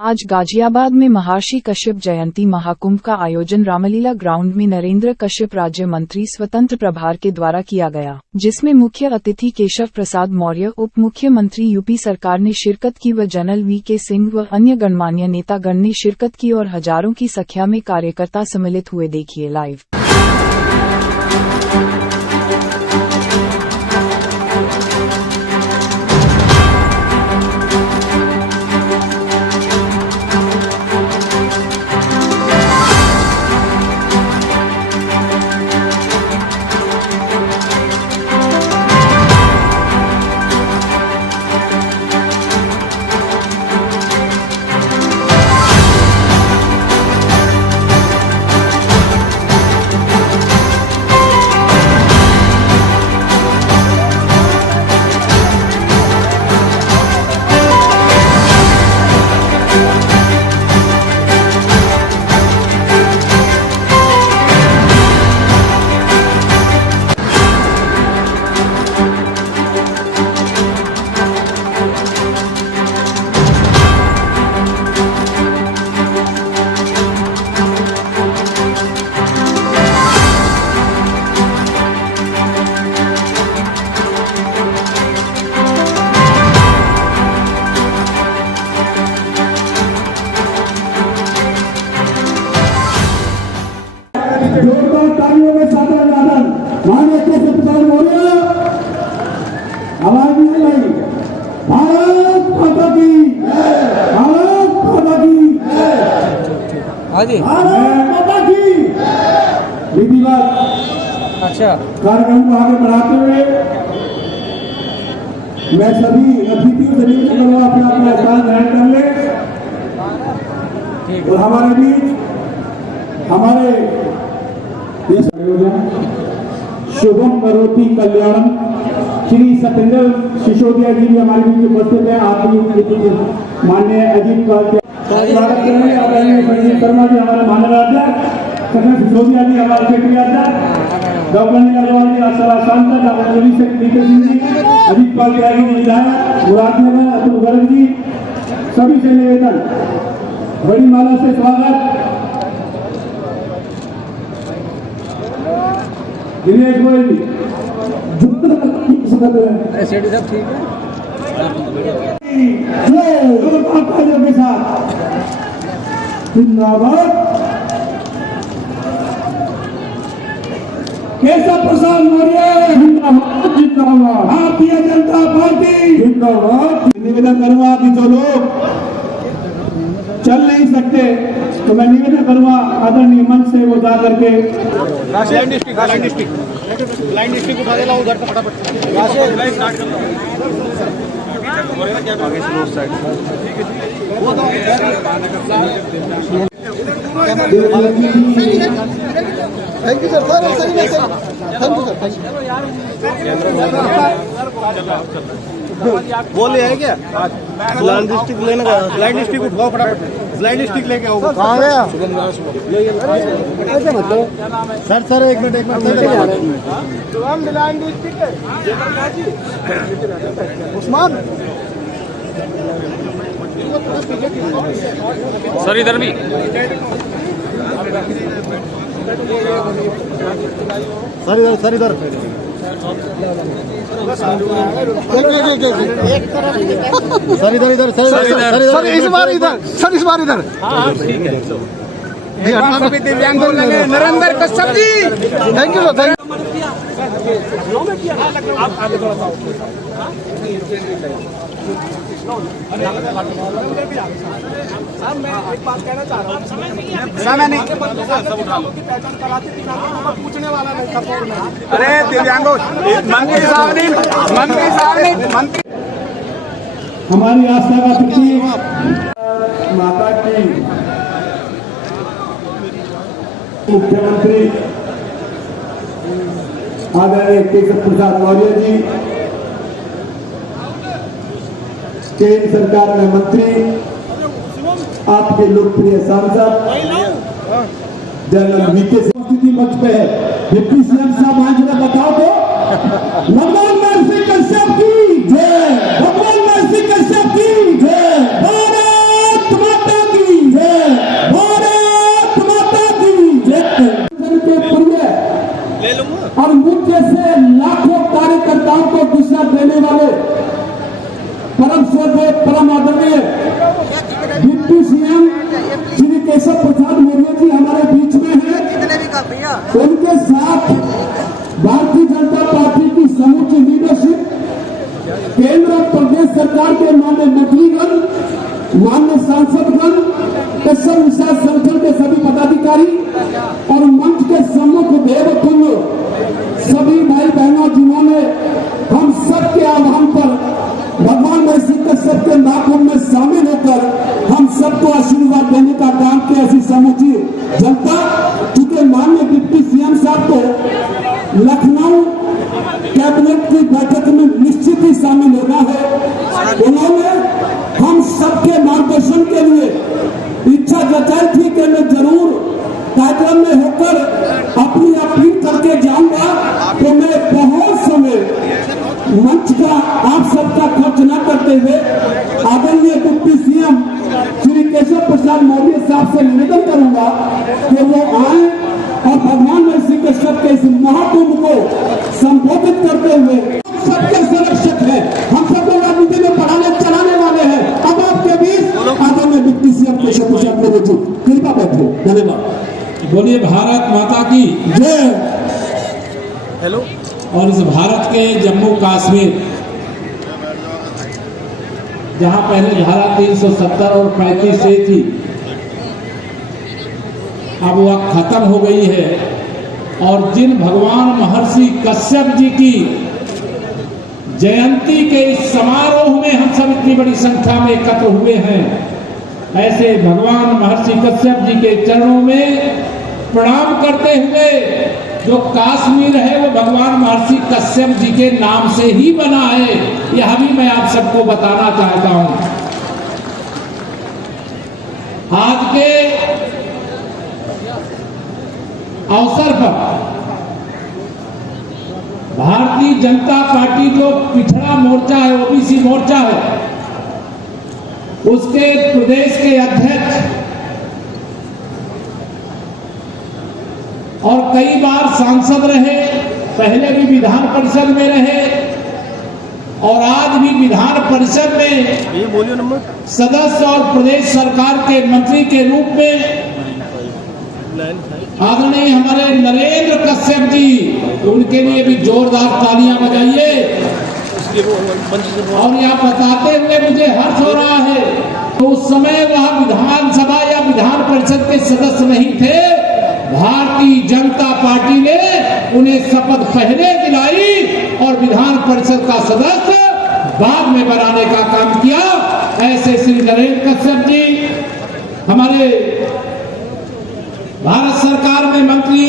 आज गाजियाबाद में महर्षि कश्यप जयंती महाकुंभ का आयोजन रामलीला ग्राउंड में नरेंद्र कश्यप राज्य मंत्री स्वतंत्र प्रभार के द्वारा किया गया, जिसमें मुख्य अतिथि केशव प्रसाद मौर्य, उप मुख्यमंत्री यूपी सरकार ने शिरकत की व जनरल वी.के. सिंह व अन्य गणमान्य नेतागण ने शिरकत की और हजारों की संख्या में कार्यकर्ता सम्मिलित हुए। देखिए लाइव। जोरदार तालियों में सादर अभिवादन माननीय केशव प्रसाद मौर्य। आवाज नहीं आई। भारत माता की भारत माता की भारत माता की। विधिवत अच्छा कार्यक्रम को आगे बढ़ाते हुए मैं सभी अतिथियों से निवेदन करूंगा अपना अपना स्थान ग्रहण कर ले और हमारे बीच हमारे शुभम करोति कल्याणम श्री सत्येंद्र सिसोदिया जी भी हमारे बीच उपस्थित है। आप माननीय अजीत शर्मा जी हमारे माननीय सत्येंद्र सिसोदिया जी हमारे सेक्रेटरी अध्यक्ष, डॉक्टर नीलकंठ जी सभा सांसद, डॉक्टर वीके सिंह जी, अजीत पाल त्यागी जी विधायक, मुरादनगर अतुल गर्ग जी, सभी से निवेदन बड़ी माला से स्वागत। दिनेश गोयल जी सेठी साहब ठीक है के साथ जिंदाबाद। केशव प्रसाद मौर्य जिंदाबाद जिंदाबाद। भारतीय जनता पार्टी जिंदाबाद। निवेदन करूंगा कि जो लोग चल नहीं सकते तो मैं निवेदन करूंगा आदरणीय मंच से वो जा करके लाइन डिस्ट्रिक्ट उठा देला उधर से फटाफट लाइन स्टार्ट कर लो। Thank you sir. Thank you sir. वो ले है क्या लाइन डिस्ट्रिक्ट लेने का? लाइन डिस्ट्रिक्ट उठाओ फटाफट। लाइन डिस्ट्रिक्ट लेके आओ। कहाँ गया ऐसे सर? सर एक minute line district Usman sir इधर भी सर इधर सर इस बार इधर दिव्यांग Narendra Kashyap ji. Thank you sir. मैं एक बात कहना चाह रहा हूँ। पूछने वाला नहीं था। अरे दिव्यांगों मंत्री साहब हमारी आस्था का प्रतीक माता की मुख्यमंत्री आदरणीय केशव प्रसाद मौर्य जी, केंद्र सरकार में मंत्री, आपके लोकप्रिय सांसद जनरल वीके सिंह मंच पे है। डिप्टी सीएम साहब आज जरा बताओ तो भगवान महर्षि कश्यप की जय, भगवान महर्षि कश्यप की जय, भारत माता दिशा देने वाले परम श्रद्धेय परम आदरणीय डिप्टी सीएम श्री केशव प्रसाद मौर्य जी हमारे बीच में हैं। उनके साथ भारतीय जनता पार्टी की समूची लीडरशिप, केंद्र और प्रदेश सरकार के मान्य मंत्रीगण, मान्य सांसदगण, कश्यप विशाल संगठन के सभी पदाधिकारी और मंच के सम्मुख देवतुल्य सभी भाई बहनों जिन्होंने हम सबके आह्वान पर भगवान महर्षि कश्यप के महाकुंभ में शामिल होकर हम सबको आशीर्वाद देने का काम किया। ऐसी समूची जनता, चूंकि माननीय डिप्टी सीएम साहब को लखनऊ कैबिनेट की बैठक में निश्चित ही शामिल होना है, उन्होंने हम सबके मार्गदर्शन के लिए इच्छा जताई थी कि मैं जरूर कार्यक्रम में होकर अपनी अपील करके जाऊंगा। तो मैं बहुत समय मंच का आप सबका खर्च न करते हुए आदरणीय डिप्टी सीएम श्री केशव प्रसाद मौर्य साहब से निवेदन करूंगा कि वो आए और भगवान महर्षि कश्यप के इस महाकुंभ को संबोधित करते हुए सबके संरक्षक है, हम सबको राजनीति में पढ़ाने चलाने वाले हैं। अब आपके बीच आदरणीय डिप्टी सीएम केशव प्रसाद मौर्य जी, कृपा बैठे। धन्यवाद। बोलिए भारत माता की जय। हेलो। और इस भारत के जम्मू कश्मीर, जहां पहले धारा 370 और 35 से थी, अब वह खत्म हो गई है। और जिन भगवान महर्षि कश्यप जी की जयंती के इस समारोह में हम सब इतनी बड़ी संख्या में एकत्र हुए हैं, ऐसे भगवान महर्षि कश्यप जी के चरणों में प्रणाम करते हुए जो काश्मीर है वो भगवान महर्षि कश्यप जी के नाम से ही बना है, यह भी मैं आप सबको बताना चाहता हूं। आज के अवसर पर भारतीय जनता पार्टी जो पिछड़ा मोर्चा है, ओबीसी मोर्चा है, उसके प्रदेश के अध्यक्ष और कई बार सांसद रहे, पहले भी विधान परिषद में रहे और आज भी विधान परिषद में सदस्य और प्रदेश सरकार के मंत्री के रूप में आदरणीय हमारे नरेंद्र कश्यप जी, उनके लिए भी जोरदार तालियां बजाइए। और यह बताते हुए मुझे हर्ष हो रहा है, तो उस समय वह विधानसभा या विधान परिषद के सदस्य नहीं थे, भारतीय जनता पार्टी ने उन्हें शपथ पहले दिलाई और विधान परिषद का सदस्य बाद में बनाने का काम किया। ऐसे श्री नरेंद्र कश्यप जी हमारे भारत सरकार में मंत्री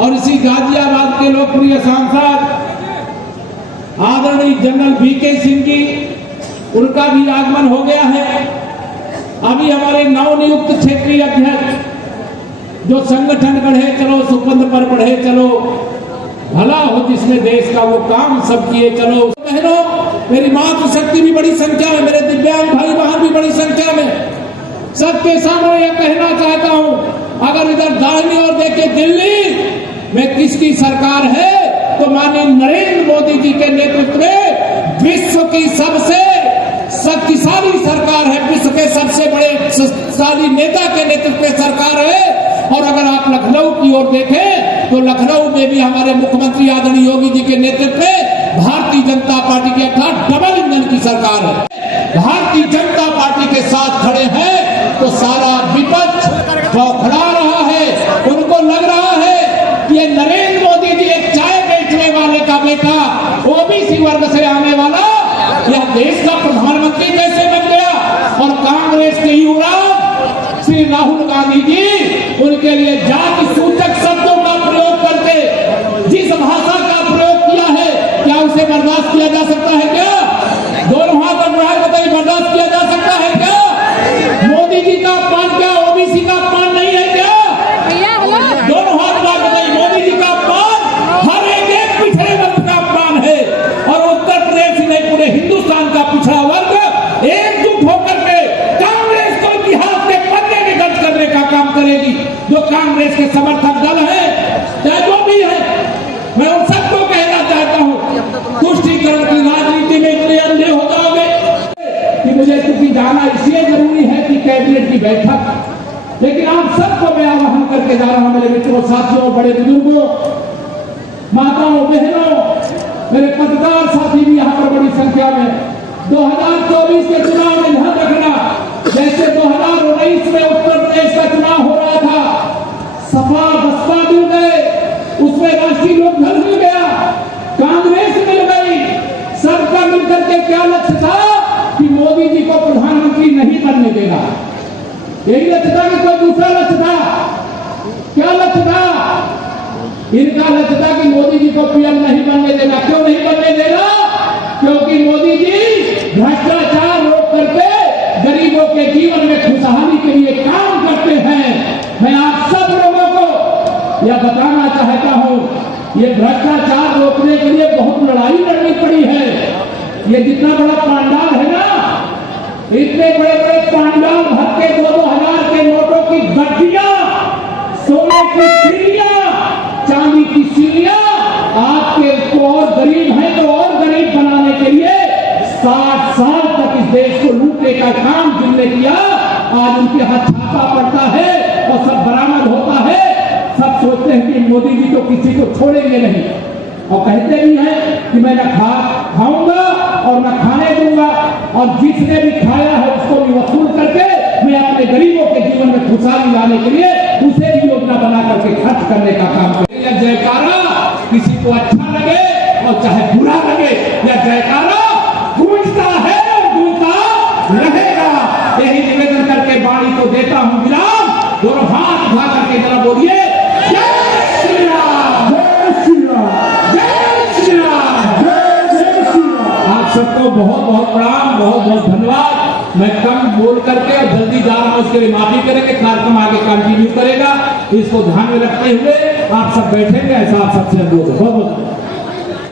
और इसी गाजियाबाद के लोकप्रिय सांसद आदरणीय जनरल वीके सिंह जी, उनका भी आगमन हो गया है। अभी हमारे नवनियुक्त क्षेत्रीय अध्यक्ष जो संगठन बढ़े चलो, सुपंद पर बढ़े चलो, भला हो जिसमें देश का वो काम सब किए चलो। बहनों, मेरी मातृशक्ति भी बड़ी संख्या में, मेरे दिव्यांग भाई बहन भी बड़ी संख्या में, सबके सामने यह कहना चाहता हूं, अगर इधर दाहिनी ओर देखे दिल्ली में किसकी सरकार है तो माननीय नरेंद्र मोदी जी के नेतृत्व में विश्व की सबसे शक्तिशाली सरकार है, विश्व के सबसे बड़े शक्तिशाली नेता के नेतृत्व में सरकार है। और अगर आप लखनऊ की ओर देखें तो लखनऊ में भी हमारे मुख्यमंत्री आदरणीय योगी जी के नेतृत्व में भारतीय जनता पार्टी की अर्थात डबल इंजन की सरकार है। भारतीय जनता पार्टी के साथ खड़े हैं तो सारा विपक्ष बौखला रहा है। उनको लग रहा है कि ये नरेंद्र मोदी जी एक चाय बेचने वाले का बेटा, ओबीसी वर्ग से आने वाला, यह देश का प्रधानमंत्री कैसे बन गया। और कांग्रेस के युवराज श्री राहुल गांधी जी उनके लिए जाति सूचक शब्दों का प्रयोग करके जिस भाषा का प्रयोग किया है, क्या उसे बर्दाश्त किया जा सकता है? क्या दोनों हाथ बढ़ाए बताइए, बर्दाश्त किया जा सकता है क्या? मोदी जी का अपमान क्या ओबीसी का अपमान नहीं है क्या? दोनों हाथ बढ़ा बताइए, मोदी जी का अपमान हर एक पिछड़े वर्ग का अपमान है। और उत्तर प्रदेश ही नहीं, पूरे हिंदुस्तान का पिछड़ा वर्ग एकजुट होकर के कांग्रेस को इतिहास के पन्ने में दर्ज करने का काम करेगी। जो कांग्रेस के समर्थक दल है, चाहे जो भी है, मैं उन सबको कहना चाहता हूं, कुछ आप सबको मैं आह्वान करके जा रहा हूं, मेरे मित्रों, साथियों, बड़े बुजुर्गों, माताओं, बहनों, मेरे पत्रकार साथी भी यहाँ पर बड़ी संख्या में, 2024 के चुनाव में ध्यान रखना, जैसे 2019 में उत्तर प्रदेश का चुनाव हो रहा था, सपा बसपा मिल गए, उसमें राष्ट्रीय लोकदल मिल गया, कांग्रेस मिल गई, सबका मिलकर के क्या लक्ष्य था कि मोदी जी को प्रधानमंत्री नहीं बनने देना। यही लक्ष्य था कि कोई दूसरा लक्ष्य था? क्या लक्ष्य था? इनका लक्ष्य था कि मोदी जी को पीएम नहीं बनने देना। क्यों नहीं बनने देना? क्योंकि मोदी जी भ्रष्टाचार रोक करके गरीबों के जीवन में खुशहाली के लिए काम करते हैं। मैं आप सब लोगों को यह बताना चाहता हूं, ये भ्रष्टाचार रोकने के लिए बहुत लड़ाई लड़नी पड़ी है। ये जितना बड़ा पांडाल है ना, इतने बड़े बड़े पांडाल भर के 2-2 हजार के नोटों की गड्डियां, सोने की सीढ़ियां, चांदी की सीढ़ियां, आपके को और गरीब है तो और गरीब बनाने के लिए 60 साल तक इस देश को लूटने का काम जिनने किया, आज उनके हाथ छापा पड़ता है और सब बरामद होता है। सब सोचते हैं कि मोदी जी तो किसी को छोड़ेंगे नहीं, और कहते भी हैं कि मैं न खाऊंगा और न खाने दूंगा, और जिसने भी खाया है उसको भी वसूल करके मैं अपने गरीबों के जीवन में खुशहाली लाने के लिए उसे भी योजना बना करके खर्च करने का काम करें। यह जयकारा किसी को अच्छा लगे और चाहे बुरा लगे, यह जयकारा गूंजता है और गूंजता रहेगा। यही निवेदन करके वाणी को देता हूँ विराम। दोनों हाथ उठा करके जरा बोलिए, जय श्री राम, जय श्री राम, जय श्री राम, जय श्री राम। आप सबको बहुत बहुत प्रणाम, बहुत बहुत धन्यवाद। मैं कम बोल करके और जल्दी जा रहा हूँ, उसके लिए माफी करेंगे। कार्यक्रम आगे कंटिन्यू करेगा, इसको ध्यान में रखते हुए आप सब बैठेंगे, ऐसा आप सबसे अनुरोध है। बहुत बहुत